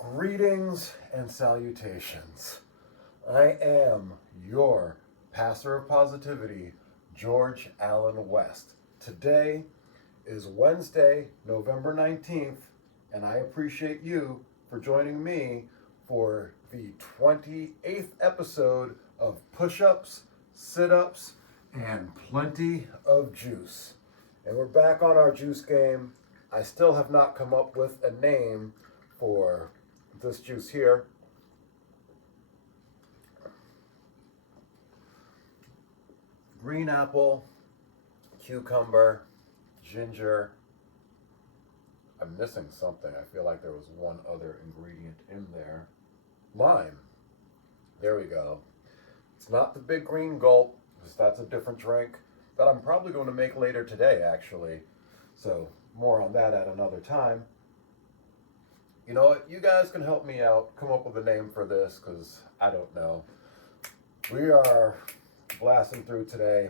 Greetings and salutations. I am your pastor of positivity, George Allen West. Today is Wednesday, November 19th, and I appreciate you for joining me for the 28th episode of Push-Ups, Sit-Ups, and Plenty of Juice. And we're back on our juice game. I still have not come up with a name for this juice here. Green apple, cucumber, ginger. I'm missing something. I feel like there was one other ingredient in there. Lime. There we go. It's not the big green gulp, because that's a different drink that I'm probably going to make later today, actually. So more on that at another time. You know what? You guys can help me out, come up with a name for this, because I don't know. We are blasting through today.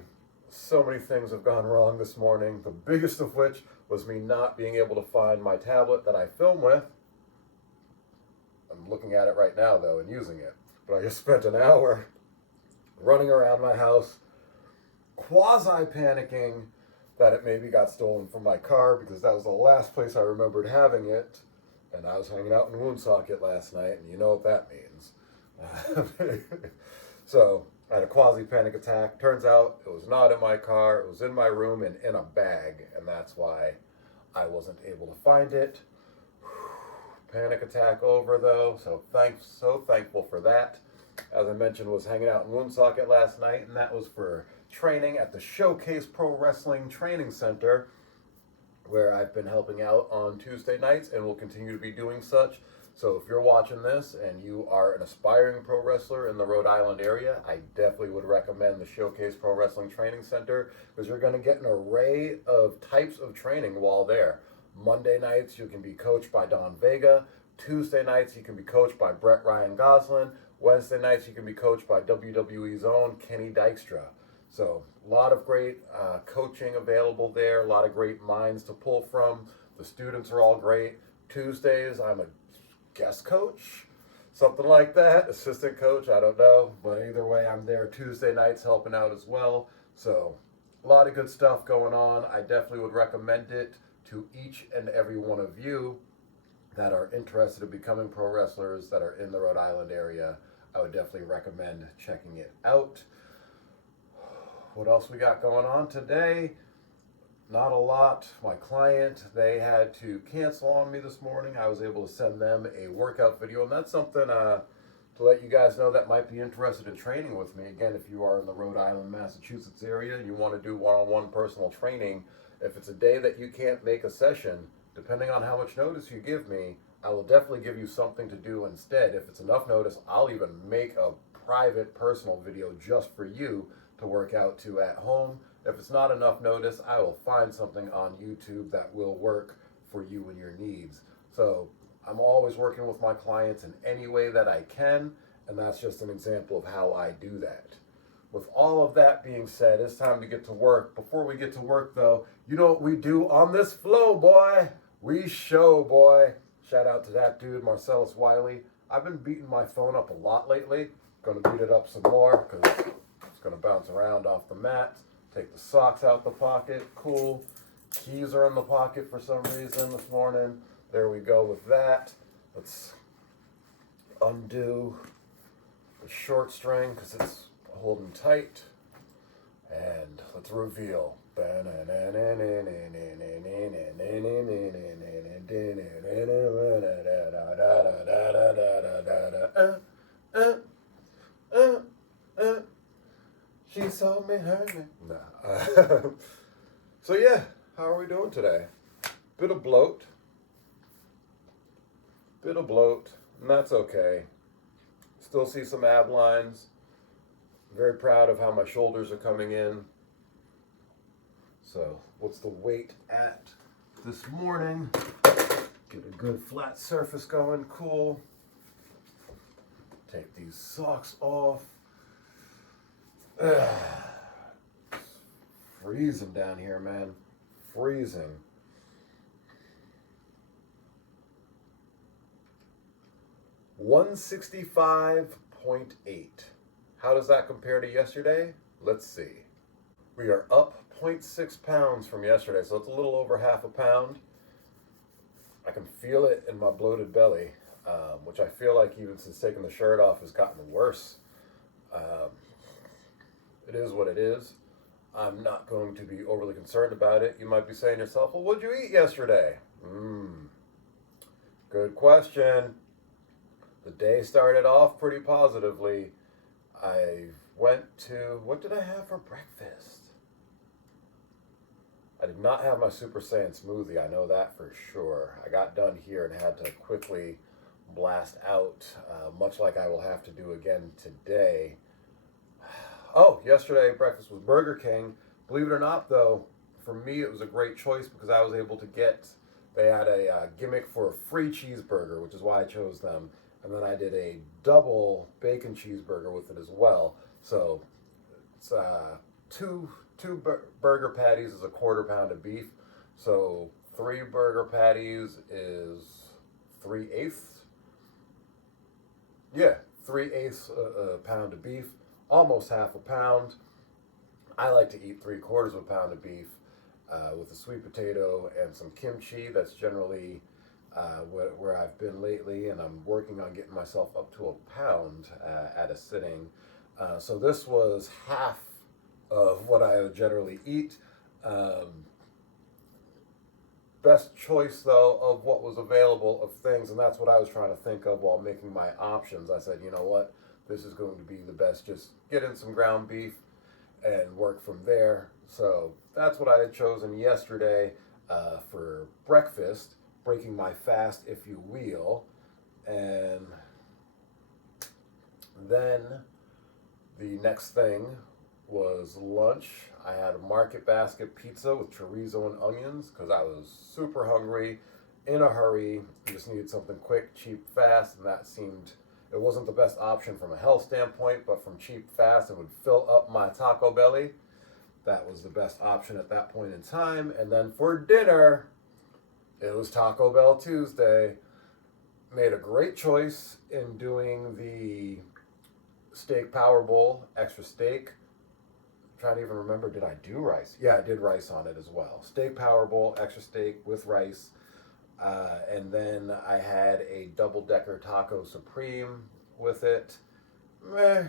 So many things have gone wrong this morning, the biggest of which was me not being able to find my tablet that I film with. I'm looking at it right now, though, and using it. But I just spent an hour running around my house, quasi-panicking that it maybe got stolen from my car, because that was the last place I remembered having it. And I was hanging out in Woonsocket last night, and you know what that means. So I had a quasi-panic attack. Turns out it was not in my car. It was in my room and in a bag, and that's why I wasn't able to find it. Panic attack over, though, so thankful for that. As I mentioned, was hanging out in Woonsocket last night, and that was for training at the Showcase Pro Wrestling Training Center, where I've been helping out on Tuesday nights and will continue to be doing such. So if you're watching this and you are an aspiring pro wrestler in the Rhode Island area, I definitely would recommend the Showcase Pro Wrestling Training Center, because you're going to get an array of types of training while there. Monday nights you can be coached by Don Vega. Tuesday nights you can be coached by Brett Ryan Goslin. Wednesday nights you can be coached by WWE's own Kenny Dykstra. So a lot of great coaching available there, a lot of great minds to pull from. The students are all great. Tuesdays, I'm a guest coach, something like that, assistant coach, I don't know. But either way, I'm there Tuesday nights helping out as well. So a lot of good stuff going on. I definitely would recommend it to each and every one of you that are interested in becoming pro wrestlers that are in the Rhode Island area. I would definitely recommend checking it out. What else we got going on today? Not a lot. My client, they had to cancel on me this morning. I was able to send them a workout video, and that's something to let you guys know that might be interested in training with me. Again, if you are in the Rhode Island, Massachusetts area, and you want to do one-on-one personal training, if it's a day that you can't make a session, depending on how much notice you give me, I will definitely give you something to do instead. If it's enough notice, I'll even make a private personal video just for you to work out to at home. If it's not enough notice, I will find something on YouTube that will work for you and your needs. So I'm always working with my clients in any way that I can, and that's just an example of how I do that. With all of that being said, it's time to get to work. Before we get to work, though, you know what we do on this flow, boy? We show, boy. Shout out to that dude, Marcellus Wiley. I've been beating my phone up a lot lately. Gonna beat it up some more, because it's gonna bounce around off the mat. Take the socks out the pocket. Cool. Keys are in the pocket for some reason this morning. There we go with that. Let's undo the short string because it's holding tight. And let's reveal. She saw me, heard me. Nah. So yeah, how are we doing today? Bit of bloat, and that's okay. Still see some ab lines. Very proud of how my shoulders are coming in. So what's the weight at this morning? Get a good flat surface going, cool. Take these socks off. Freezing down here, man. Freezing. 165.8. How does that compare to yesterday? Let's see. We are up zero point 0.6 pounds from yesterday, so it's a little over half a pound. I can feel it in my bloated belly, which I feel like even since taking the shirt off has gotten worse. Um, it is what it is. I'm not going to be overly concerned about it. You might be saying to yourself, well, what'd you eat yesterday? Good question. The day started off pretty positively. I went to, what did I have for breakfast? I did not have my Super Saiyan smoothie, I know that for sure. I got done here and had to quickly blast out, much like I will have to do again today. Oh, yesterday breakfast was Burger King. Believe it or not, though, for me it was a great choice because I was able to get, they had a gimmick for a free cheeseburger, which is why I chose them. And then I did a double bacon cheeseburger with it as well. So it's two burger patties is a quarter pound of beef. So 3 burger patties is 3/8. Yeah, 3/8 a pound of beef, almost half a pound. I like to eat 3/4 of a pound of beef with a sweet potato and some kimchi. That's generally where I've been lately, and I'm working on getting myself up to a pound at a sitting. So this was half of what I would generally eat. Best choice, though, of what was available of things, and that's what I was trying to think of while making my options. I said, you know what, this is going to be the best. Just get in some ground beef and work from there. So that's what I had chosen yesterday for breakfast, breaking my fast, if you will. And then the next thing was lunch. I had a Market Basket pizza with chorizo and onions because I was super hungry, in a hurry, just needed something quick, cheap, fast, and that seemed, it wasn't the best option from a health standpoint, but from cheap, fast, it would fill up my taco belly. That was the best option at that point in time. And then for dinner, it was Taco Bell Tuesday. Made a great choice in doing the steak power bowl, extra steak. I'm trying to even remember, did I do rice? Yeah, I did rice on it as well. Steak power bowl, extra steak with rice. And then I had a double-decker taco supreme with it. Meh,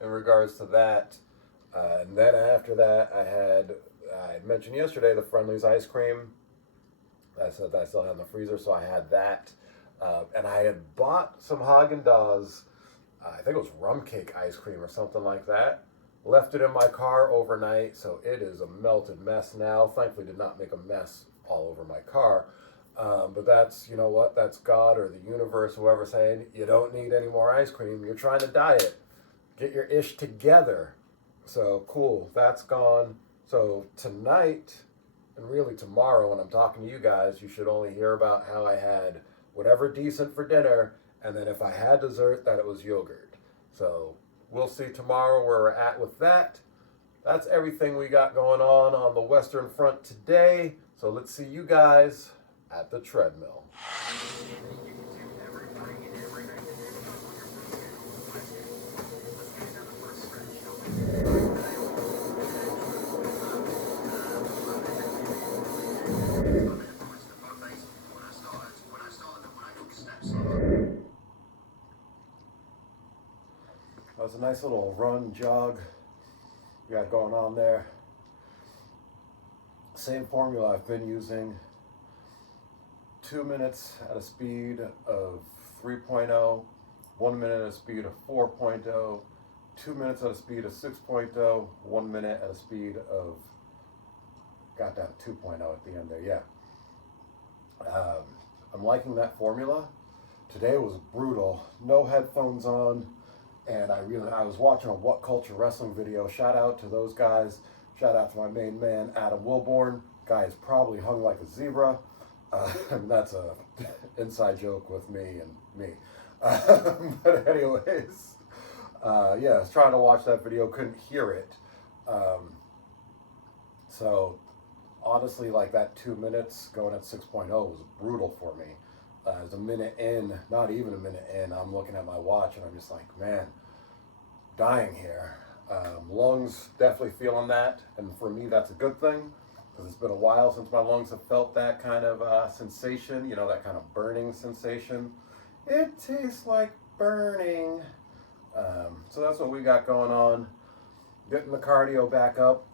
in regards to that. And then after that, I mentioned yesterday the Friendly's ice cream. I said that I still had in the freezer, so I had that. And I had bought some Haagen-Dazs, I think it was rum cake ice cream or something like that. Left it in my car overnight, so it is a melted mess now. Thankfully, did not make a mess all over my car. But that's, you know what, that's God or the universe, whoever saying, you don't need any more ice cream. You're trying to diet. Get your ish together. So cool, that's gone. So tonight, and really tomorrow when I'm talking to you guys, you should only hear about how I had whatever decent for dinner, and then if I had dessert, that it was yogurt. So we'll see tomorrow where we're at with that. That's everything we got going on the Western Front today. So let's see you guys at the treadmill. That was a nice little run, jog you got going on there. Same formula I've been using. 2 minutes at a speed of 3.0, 1 minute at a speed of 4.0, 2 minutes at a speed of 6.0, 1 minute at a speed of, got down to 2.0 at the end there, yeah. I'm liking that formula. Today was brutal, no headphones on, and I was watching a What Culture Wrestling video. Shout out to those guys. Shout out to my main man, Adam Wilborn. Guy is probably hung like a zebra. And that's a inside joke with me and me. But anyways, yeah, I was trying to watch that video, couldn't hear it. So honestly, like that 2 minutes going at 6.0 was brutal for me. As a minute in, not even a minute in, I'm looking at my watch and I'm just like, man, dying here. Lungs definitely feeling that, and for me that's a good thing because it's been a while since my lungs have felt that kind of sensation, that kind of burning sensation. It tastes like burning. So that's what we got going on. Getting the cardio back up.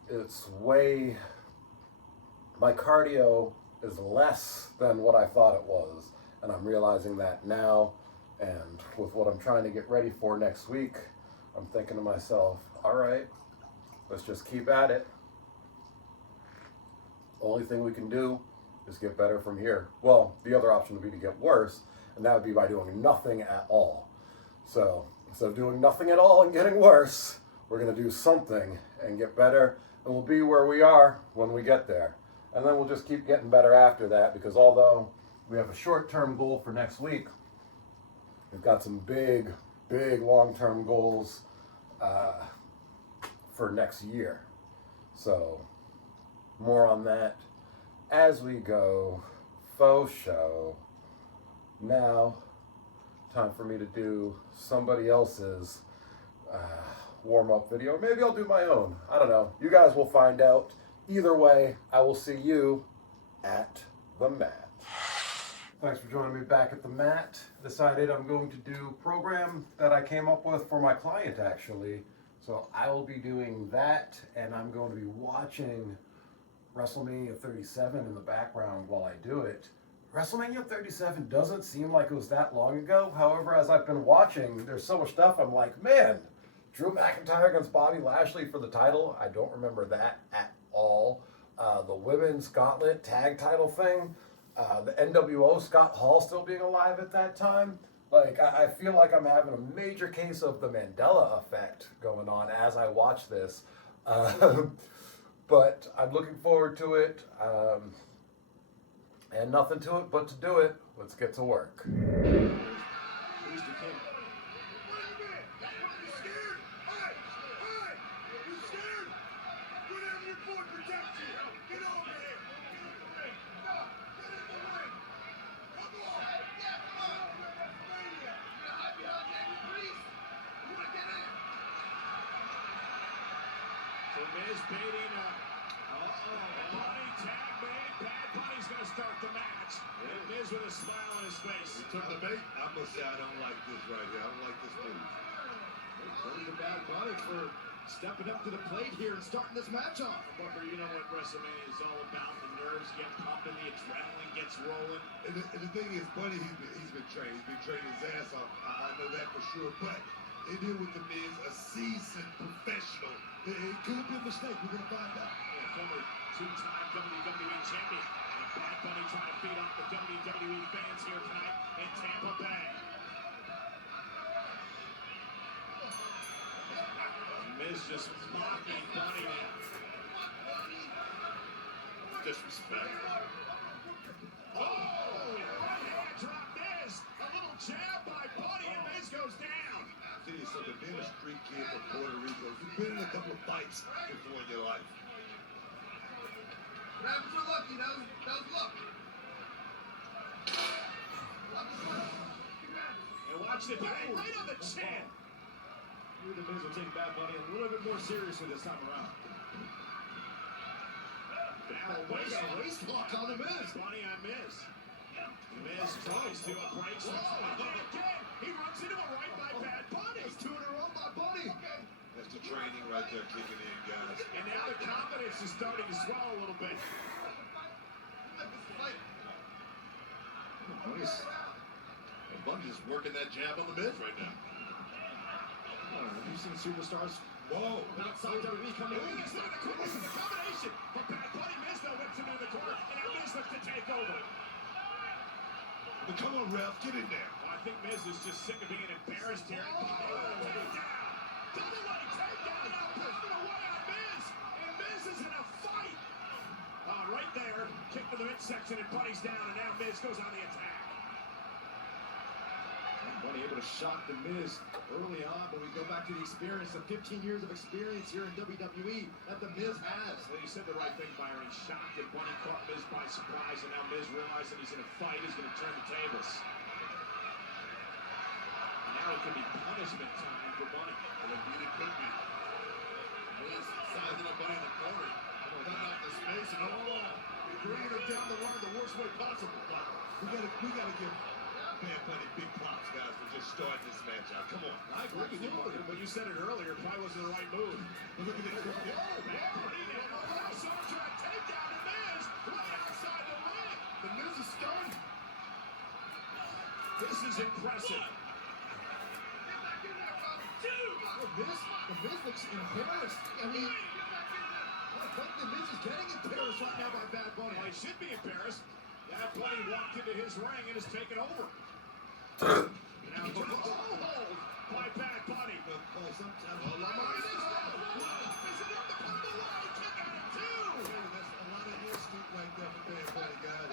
My cardio is less than what I thought it was, and I'm realizing that now. And with what I'm trying to get ready for next week, I'm thinking to myself, all right, let's just keep at it. Only thing we can do is get better from here. Well, the other option would be to get worse, and that would be by doing nothing at all. So instead of doing nothing at all and getting worse, we're going to do something and get better, and we'll be where we are when we get there. And then we'll just keep getting better after that, because although we have a short-term goal for next week, we've got some big long-term goals for next year. So more on that as we go. Faux show. Now, time for me to do somebody else's warm-up video. Maybe I'll do my own. I don't know. You guys will find out. Either way, I will see you at the mat. Thanks for joining me back at the mat. Decided I'm going to do a program that I came up with for my client, actually. So I will be doing that, and I'm going to be watching WrestleMania 37 in the background while I do it. WrestleMania 37 doesn't seem like it was that long ago. However, as I've been watching, there's so much stuff. I'm like, man, Drew McIntyre against Bobby Lashley for the title. I don't remember that at all. The women's gauntlet tag title thing. The NWO, Scott Hall still being alive at that time. Like, I feel like I'm having a major case of the Mandela effect going on as I watch this. But I'm looking forward to it. And nothing to it but to do it. Let's get to work. Miz baiting Bunny tag made. Bad Bunny's going to start the match. And Miz with a smile on his face. He took the bait. I must say I don't like this right here. I don't like this move. Going to Bad Bunny for stepping up to the plate here and starting this match off. Booker, you know what WrestleMania is all about. The nerves get pumping, the adrenaline gets rolling. And the thing is, Bunny, he's been trained. He's been training his ass off. I know that for sure. But they deal with the Miz, a seasoned professional. It could have been a mistake. We're going to find out. Yeah, former two-time WWE champion. And Bad Bunny trying to feed off the WWE fans here tonight in Tampa Bay. Miz just mocking Bunny now. Disrespect. Oh! Right hand drop Miz. A little jab by Bunny and Miz goes down. I'll tell you something, being a street kid from Puerto Rico, you've been in a couple of fights before in your life. Rabbits are lucky, those luck. And watch the bang right on the chin. The Miz will take Bad Bunny a little bit more seriously this time around. Waist lock on the Miz. Bunny on Miz. Miz tries to break some. Again, he runs into a right by Bad Bunny. It's 2 in a row by Bunny. That's the training right there kicking in, guys. And now the confidence is starting to swell a little bit. Bunny's just working that jab on the Miz right now. Have you seen superstars? Whoa. Outside WWE coming in. Look at the quickness of the combination. But Bad Bunny Miz though whips him into the corner. And now Miz looks to take over. But come on, Ralph, get in there. Well, I think Miz is just sick of being embarrassed here. Double leg takedown now, pushing away on Miz. And Miz is in a fight. Right there, kick to the midsection and Bunny's down. And now Miz goes on the attack. Bunny able able to shock The Miz early on, but we go back to the experience, the 15 years of experience here in WWE that The Miz has. Well, you said the right thing, Byron. He shocked it. Bunny caught Miz by surprise, and now Miz realizing he's in a fight. He's going to turn the tables. Now it could be punishment time for Bunny. Well, indeed it could be. Miz sizing up Bunny in the corner. Cutting out the space and bringing him down the line the worst way possible. We gotta give Bad Bunny big props, guys, for just starting this match out. Come on. I agree with you, Bunny, but you said it earlier. It probably wasn't the right move. But look at this. Bad Bunny now. Someone trying to take down the Miz right outside the ring. The Miz is stunned. This is impressive. The Miz looks embarrassed. I mean, I think The Miz is getting embarrassed right now by Bad Bunny. Well, he should be embarrassed. Bad Bunny walked into his ring and has taken over. Now, by Bad Bunny. Sometimes Is it up the put the line? Kick out of two. That's a lot of instinct right there for Bad Bunny, guys.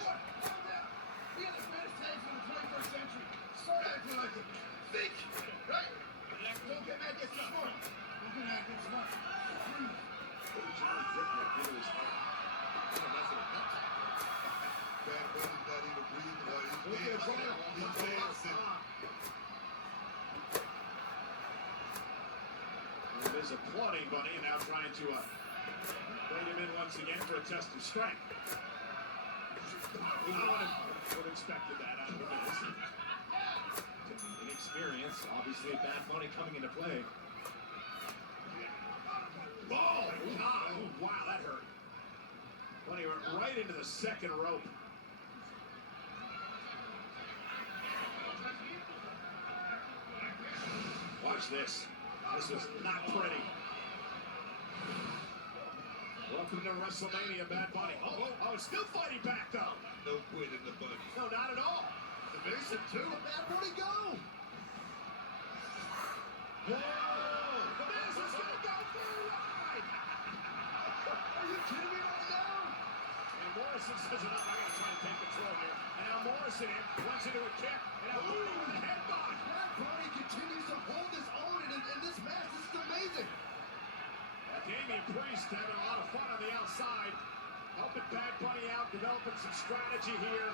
We got the best tags in the 21st century. Start acting like a thick, right? Don't get mad, get smart. Don't get mad, get smart. Bad Bunny's not even breathing while he's dancing. Miz applauding Bunny and now trying to bring him in once again for a test of strength. Who would have expected that out of the Miz? Inexperience, obviously Bad Bunny coming into play. Oh, God. Oh, wow, that hurt. Bunny went right into the second rope. Watch this. This was not pretty. Welcome to WrestleMania, Bad Bunny. Oh, still fighting back, though. No quit in the Bunny. No, not at all. Evasive, too. Bad Bunny go! Whoa! The Miz is going to go for a ride! Are you kidding me right now? And Morrison says enough. I got to try and take control here. And now Morrison runs into a kick. And now Bunny with a headbutt. Bad Bunny continues to hold his own in this match. This is amazing. Damian Priest having a lot of fun on the outside. Helping Bad Bunny out, developing some strategy here.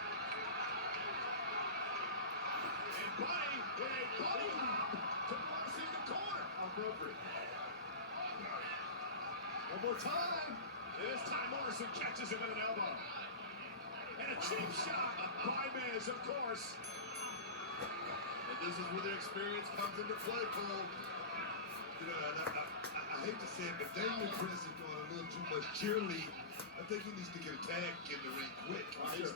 And Bunny with a bunny hop to Morrison in the corner. Appropriate. One more time. This time Morrison catches him with an elbow. And a cheap shot by Miz, of course. And this is where the experience comes into play, Cole. You know, I hate to say it, but Damian Priest is doing a little too much cheerleading. I think he needs to get a tag in the ring quick. He's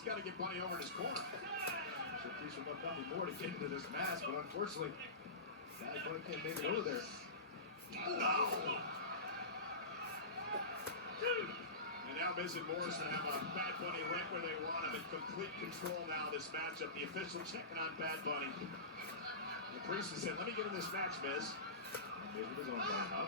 got to get Bunny over in his corner. Sure, Priest would love nothing more to get into this match, but unfortunately, Bad Bunny can't make it over there. No! And now Miz and Morrison have a Bad Bunny right where they want him in complete control now of this matchup. The official checking on Bad Bunny. The Priest has said, let me get in this match, Miz. Miz with his own line up.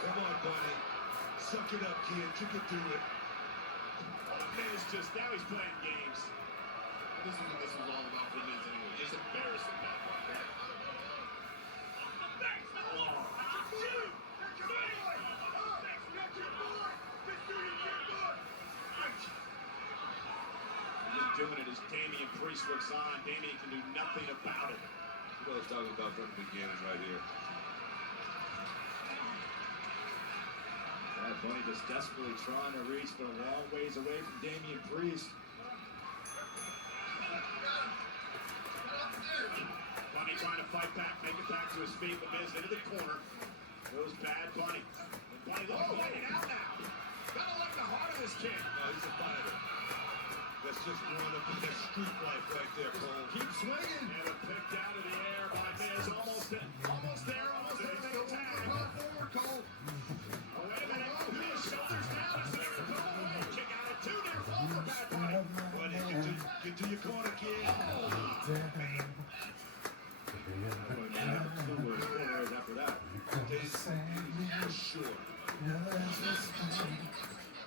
Come on, Bunny. Suck it up, kid. You can do it. Miz just, now he's playing games. This is what this was all about for Miz anyway. Just embarrassing Bad Bunny. He's doing it as Damian Priest looks on. Damian can do nothing about it. You know what I was talking about from the beginning right here. Bad Bunny just desperately trying to reach, but a long ways away from Damian Priest. Bunny trying to fight back, make it back to his feet. The Miz into the corner. Goes Bad Bunny. And Bunny fighting out now. Gotta like the heart of this kid. No, he's a fighter. That's just growing up in that street life right there, Cole. Keep swinging. And a picked out of the air by Miz. Almost there. Almost there. Make a tag. Forward, Cole. Oh, wait a minute. Miz shoulders down. Is there a goal away? Kick out at two. Near fall for Bad Bunny. Bunny, get to your corner, kid. After that. For sure.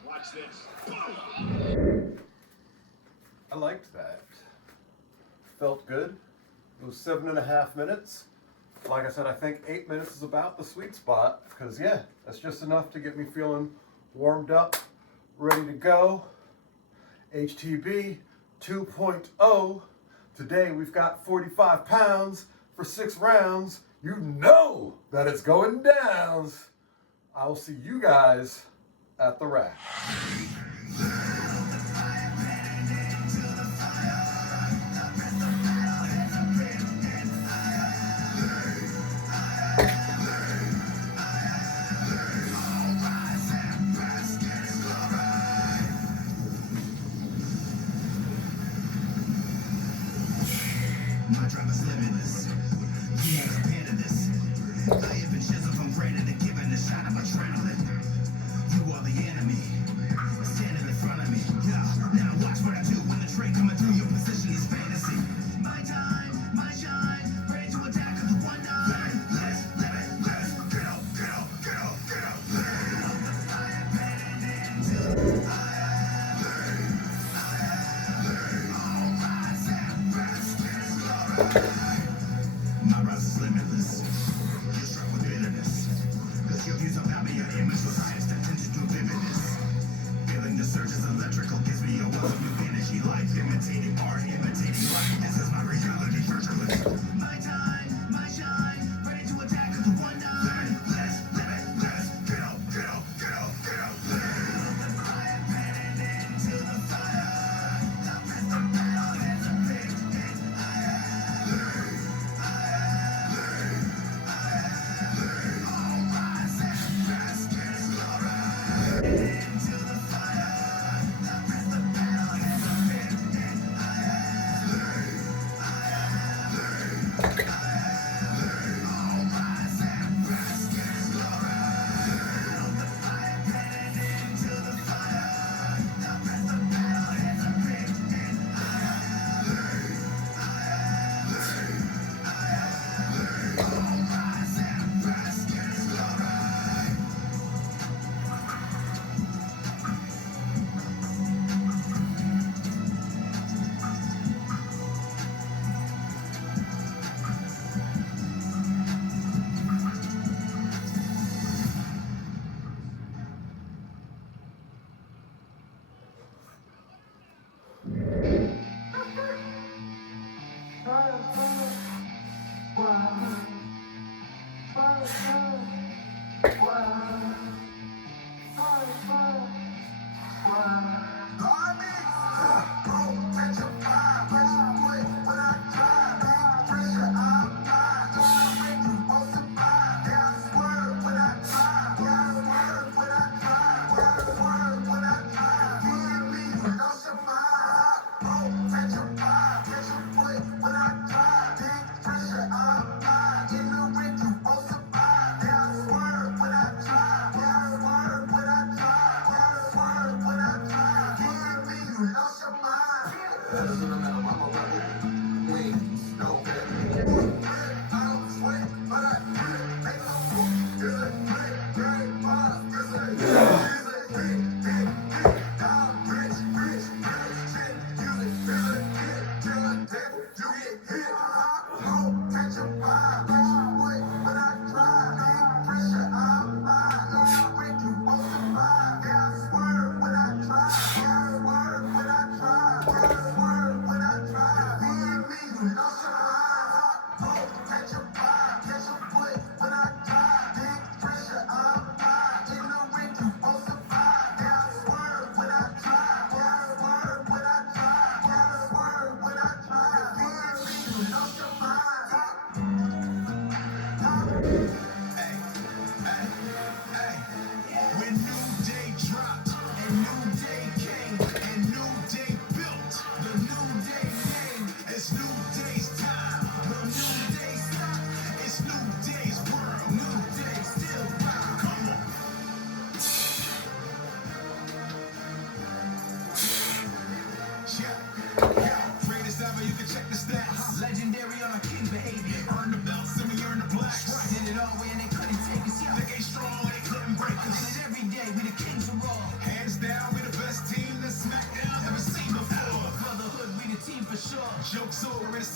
Watch this. Boom! I liked that. Felt good. It was 7.5 minutes. Like I said, I think 8 minutes is about the sweet spot because, yeah, that's just enough to get me feeling warmed up, ready to go. HTB 2.0. Today we've got 45 pounds for 6 rounds. You know that it's going down. I will see you guys at the rack. My drive is limitless. You won't compare to this. I have been chiseled from granite and given a shot of adrenaline. You are the enemy, standing in front of me. Yeah, now watch what I do when the train coming through. Your position is fantasy. My time, my shine, ready to attack with the 1-9. Let's live it, let's get up, get up, get up, get up. I am heading into the fire. My rise is limitless. You're struck with bitterness. Cause your views about me, your image was high, stepped into true vividness. Feeling the surge is electrical, gives me a wealth of new energy. Life imitating art, imitating life. This is my reality, virtuous. My time, my shine, ready to attack with the 1-9. Let's live it, let's get up, get up, get up, get up. I am heading into the fire. The rest of battle is a big hit.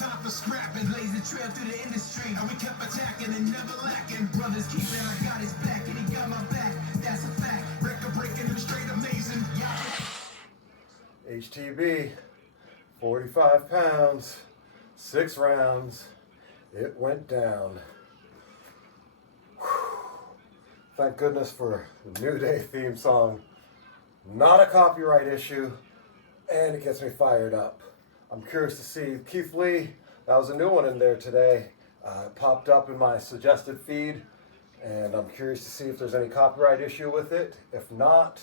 time for scrapping. Blaze the trail through the industry. And we kept attacking and never lacking. Brothers keeping, I got his back and he got my back. That's a fact. Record breaking him straight amazing. HTB, 45 pounds, 6 rounds. It went down. Whew. Thank goodness for the New Day theme song. Not a copyright issue, and it gets me fired up. I'm curious to see Keith Lee. That was a new one in there today. It popped up in my suggested feed, and I'm curious to see if there's any copyright issue with it. If not,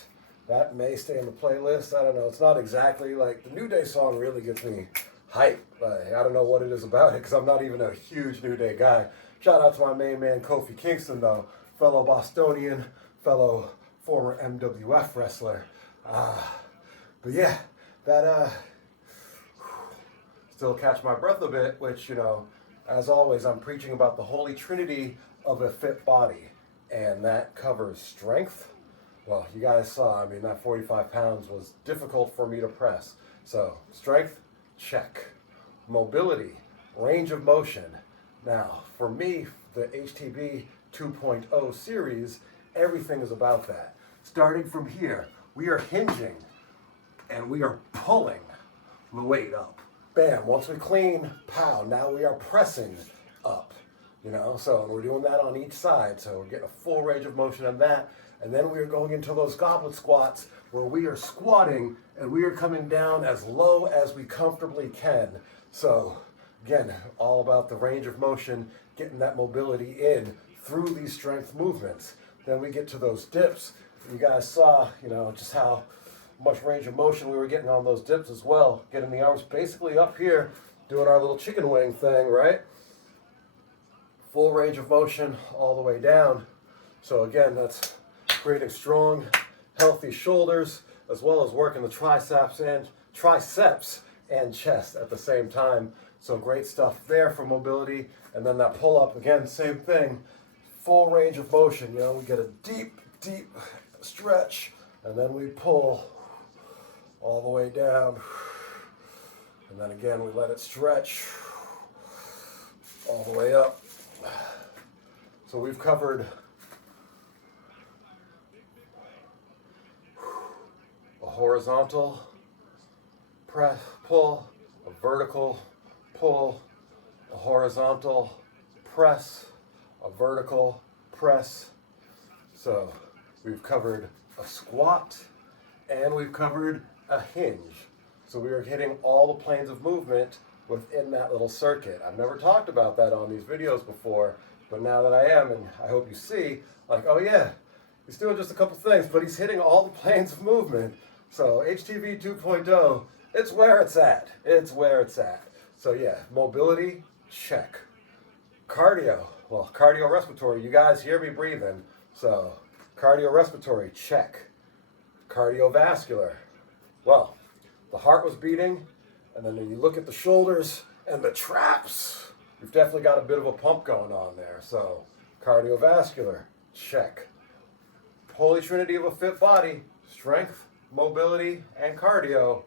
that may stay in the playlist. I don't know. It's not exactly like the New Day song really gets me hype. I don't know what it is about it because I'm not even a huge New Day guy. Shout out to my main man Kofi Kingston though, fellow Bostonian, fellow former MWF wrestler. But yeah, that still catch my breath a bit, which, you know, as always, I'm preaching about the holy trinity of a fit body, and that covers strength. Well, you guys saw, I mean, that 45 pounds was difficult for me to press. So, strength, check. Mobility, range of motion. Now, for me, the HTB 2.0 series, everything is about that. Starting from here, we are hinging and we are pulling the weight up. Bam, once we clean, pow, now we are pressing up. You know, so we're doing that on each side. So we're getting a full range of motion on that. And then we are going into those goblet squats where we are squatting and we are coming down as low as we comfortably can. So again, all about the range of motion, getting that mobility in through these strength movements. Then we get to those dips. You guys saw, you know, just how much range of motion we were getting on those dips as well. Getting the arms basically up here, doing our little chicken wing thing, right? Full range of motion all the way down. So again, that's creating strong, healthy shoulders, as well as working the triceps and chest at the same time. So great stuff there for mobility. And then that pull up, again, same thing, full range of motion. You know, we get a deep, deep stretch, and then we pull all the way down. And then again, we let it stretch all the way up. So we've covered a horizontal press, pull, a vertical pull, a horizontal press, a vertical press. So we've covered a squat and we've covered a hinge. So we are hitting all the planes of movement within that little circuit. I've never talked about that on these videos before, but now that I am, and I hope you see, like, oh yeah, he's doing just a couple things, but he's hitting all the planes of movement. So HTV 2.0, it's where it's at. It's where it's at. So yeah, mobility, check. Cardio, well, cardiorespiratory, you guys hear me breathing. So cardiorespiratory, check. Cardiovascular, well, the heart was beating, and then you look at the shoulders and the traps. You've definitely got a bit of a pump going on there. So cardiovascular, check. Holy trinity of a fit body, strength, mobility, and cardio,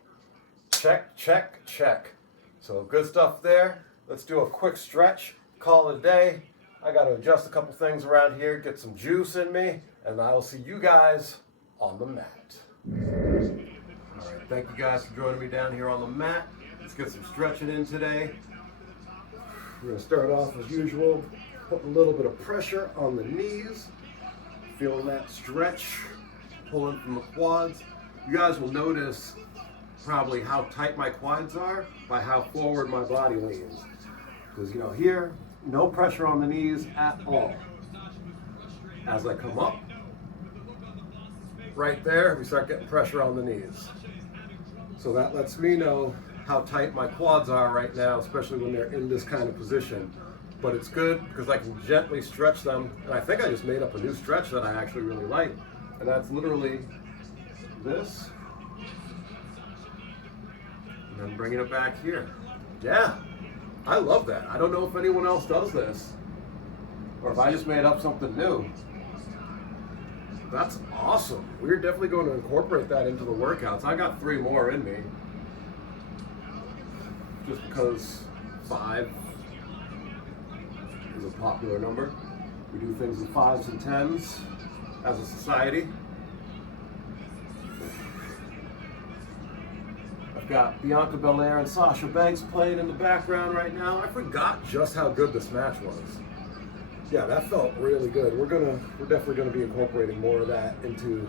check, check, check. So good stuff there. Let's do a quick stretch, call it a day. I got to adjust a couple things around here, get some juice in me, and I will see you guys on the mat. All right, thank you guys for joining me down here on the mat. Let's get some stretching in today. We're going to start off as usual, putting a little bit of pressure on the knees, feeling that stretch, pulling from the quads. You guys will notice probably how tight my quads are by how forward my body leans. Because, you know, here, no pressure on the knees at all. As I come up, right there, we start getting pressure on the knees. So that lets me know how tight my quads are right now, especially when they're in this kind of position. But it's good because I can gently stretch them. And I think I just made up a new stretch that I actually really like. And that's literally this. And then bringing it back here. Yeah, I love that. I don't know if anyone else does this, or if I just made up something new. That's awesome. We're definitely going to incorporate that into the workouts. I got 3 more in me. Just because 5 is a popular number. We do things in 5s and 10s as a society. I've got Bianca Belair and Sasha Banks playing in the background right now. I forgot just how good this match was. Yeah, that felt really good. We're definitely gonna be incorporating more of that into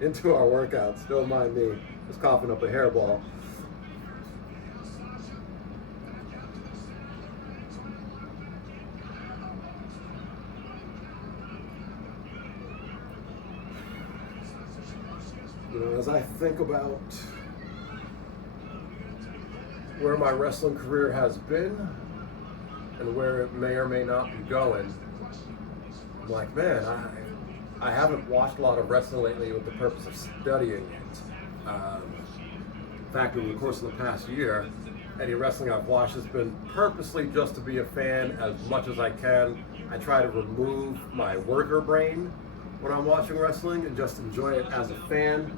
into our workouts. Don't mind me, just coughing up a hairball. You know, as I think about where my wrestling career has been and where it may or may not be going, I'm like, man, I haven't watched a lot of wrestling lately with the purpose of studying it. In fact, over the course of the past year, any wrestling I've watched has been purposely just to be a fan as much as I can. I try to remove my worker brain when I'm watching wrestling and just enjoy it as a fan.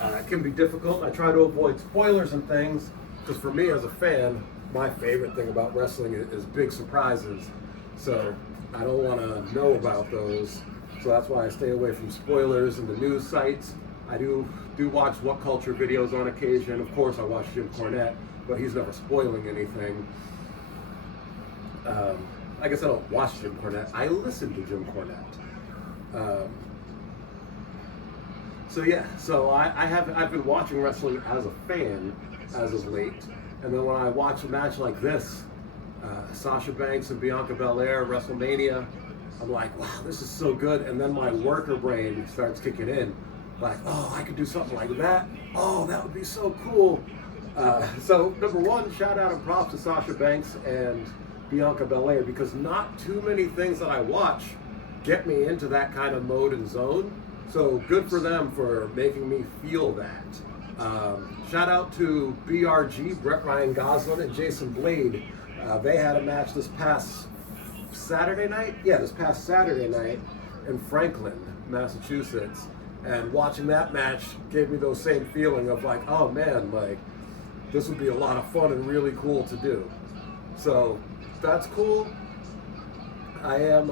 It can be difficult. I try to avoid spoilers and things because for me as a fan, my favorite thing about wrestling is big surprises. So I don't want to know about those. So that's why I stay away from spoilers and the news sites. I do watch What Culture videos on occasion. Of course, I watch Jim Cornette, but he's never spoiling anything. I guess I don't watch Jim Cornette. I listen to Jim Cornette. So I've been watching wrestling as a fan as of late, and then when I watch a match like this, Sasha Banks and Bianca Belair, WrestleMania, I'm like, wow, this is so good. And then my worker brain starts kicking in, like, oh, I could do something like that. Oh, that would be so cool. So number one, shout out and props to Sasha Banks and Bianca Belair, because not too many things that I watch get me into that kind of mode and zone. So good for them for making me feel that. Shout out to BRG, Brett Ryan Goslin and Jason Blade. They had a match this past Saturday night? Yeah, this past Saturday night in Franklin, Massachusetts. And watching that match gave me those same feeling of like, oh man, like this would be a lot of fun and really cool to do. So that's cool. I am,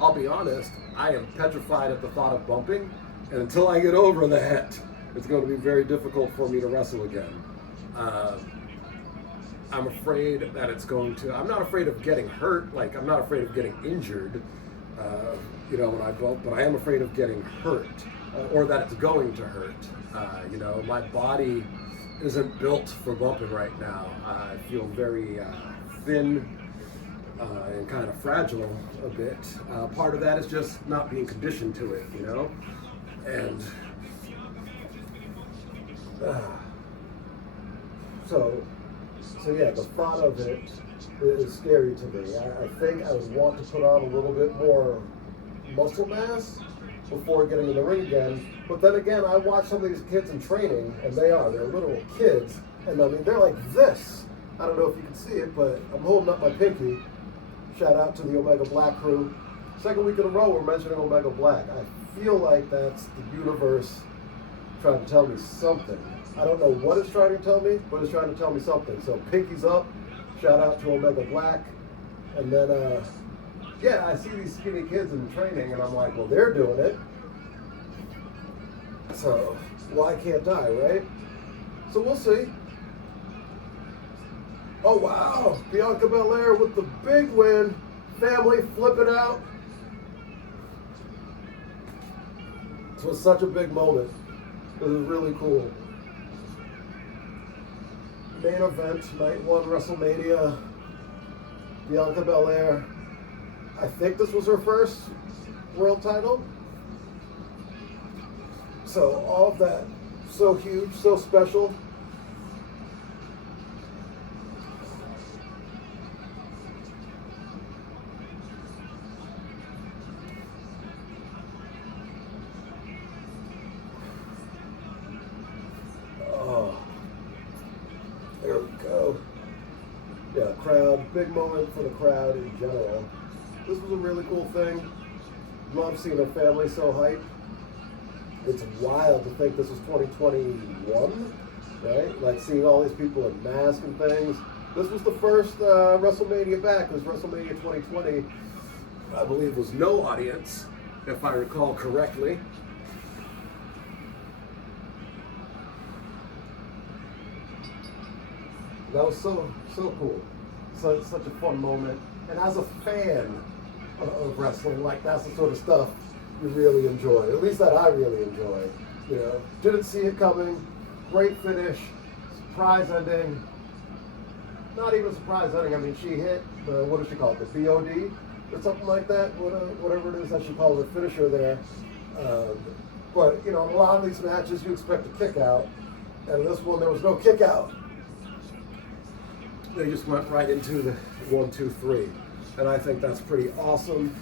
I'll be honest, I am petrified at the thought of bumping. And until I get over that, it's going to be very difficult for me to wrestle again. I'm afraid that it's going to, I'm not afraid of getting hurt, like I'm not afraid of getting injured, when I bump, but I am afraid of getting hurt, or that it's going to hurt. My body isn't built for bumping right now. I feel very thin and kind of fragile a bit. Part of that is just not being conditioned to it, and So yeah, the thought of it is scary to me. I think I would want to put on a little bit more muscle mass before getting in the ring again. But then again, I watch some of these kids in training, and they're little kids, and I mean, they're like this. I don't know if you can see it, but I'm holding up my pinky. Shout out to the Omega Black crew. Second week in a row, we're mentioning Omega Black. I feel like that's the universe trying to tell me something. I don't know what it's trying to tell me, but it's trying to tell me something. So pinky's up, shout out to Omega Black. And then, I see these skinny kids in training, and I'm like, well, they're doing it. So why can't I, right? So we'll see. Oh, wow, Bianca Belair with the big win. Family flipping out. This was such a big moment. It was really cool. Main event, night one, WrestleMania. Bianca Belair. I think this was her first world title. So all of that, so huge, so special. There we go. Yeah, crowd, big moment for the crowd in general. This was a really cool thing. Love seeing a family so hyped. It's wild to think this was 2021. right? Like seeing all these people in masks and things. This was the first WrestleMania back. It was WrestleMania 2020. I believe was no audience, if I recall correctly. That was so cool. So such a fun moment. And as a fan of wrestling, like that's the sort of stuff you really enjoy. At least that I really enjoy. You know, didn't see it coming. Great finish. Surprise ending. Not even a surprise ending. I mean, she hit what does she call it? The BOD or something like that. Whatever it is that she calls her finisher there. But you know, in a lot of these matches, you expect a kick out, and this one there was no kick out. They just went right into the 1, 2, 3, and I think that's pretty awesome.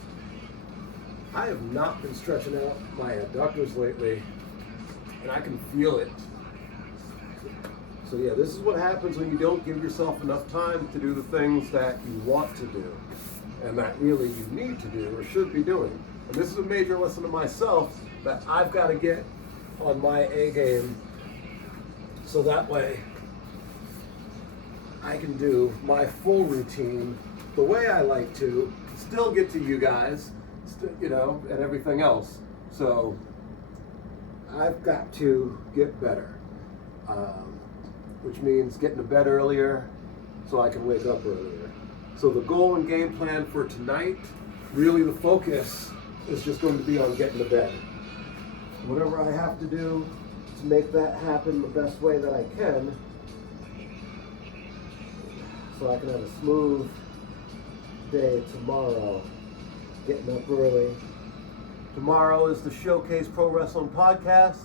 I have not been stretching out my adductors lately, and I can feel it. So yeah, this is what happens when you don't give yourself enough time to do the things that you want to do, and that really you need to do or should be doing. And this is a major lesson to myself that I've got to get on my A game, so that way I can do my full routine the way I like to, still get to you guys, you know, and everything else. So I've got to get better, which means getting to bed earlier so I can wake up earlier. So the goal and game plan for tonight, really the focus is just going to be on getting to bed. Whatever I have to do to make that happen the best way that I can, so I can have a smooth day tomorrow, getting up early. Tomorrow is the Showcase Pro Wrestling Podcast,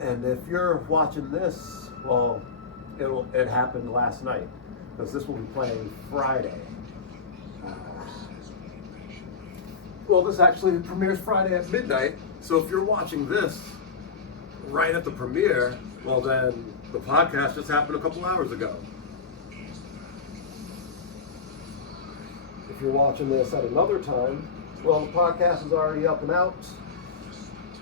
and if you're watching this, well, it happened last night, because this will be playing Friday. Well, this actually premieres Friday at midnight, so if you're watching this right at the premiere, well then the podcast just happened a couple hours ago. If you're watching this at another time, well, the podcast is already up and out.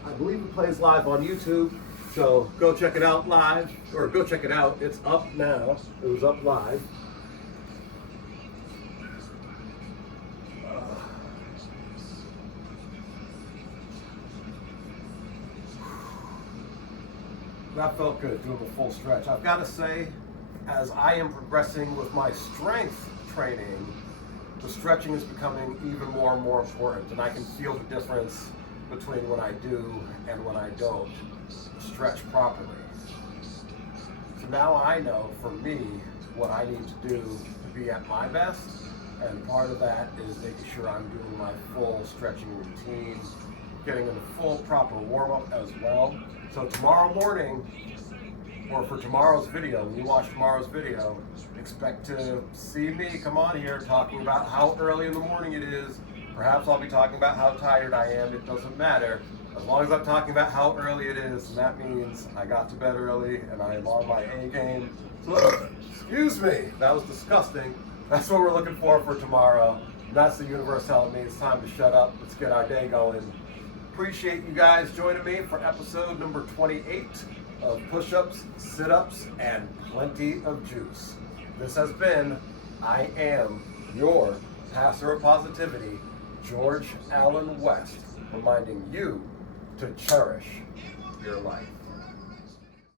I believe it plays live on YouTube, so go check it out live, or go check it out. It's up now. It was up live. That felt good, doing a full stretch. I've got to say, as I am progressing with my strength training, the stretching is becoming even more and more important, and I can feel the difference between when I do and when I don't stretch properly. So now I know, for me, what I need to do to be at my best, and part of that is making sure I'm doing my full stretching routine, getting in a full proper warm-up as well. So tomorrow morning, or for tomorrow's video, when you watch tomorrow's video, expect to see me come on here talking about how early in the morning it is. Perhaps I'll be talking about how tired I am. It doesn't matter. As long as I'm talking about how early it is, and that means I got to bed early and I am on my A game. So, excuse me, that was disgusting. That's what we're looking for tomorrow. That's the universe telling me it's time to shut up. Let's get our day going. Appreciate you guys joining me for episode number 28 of Push-Ups, Sit-Ups, and Plenty of Juice. This has been, I am your pastor of positivity, George Allen West, reminding you to cherish your life.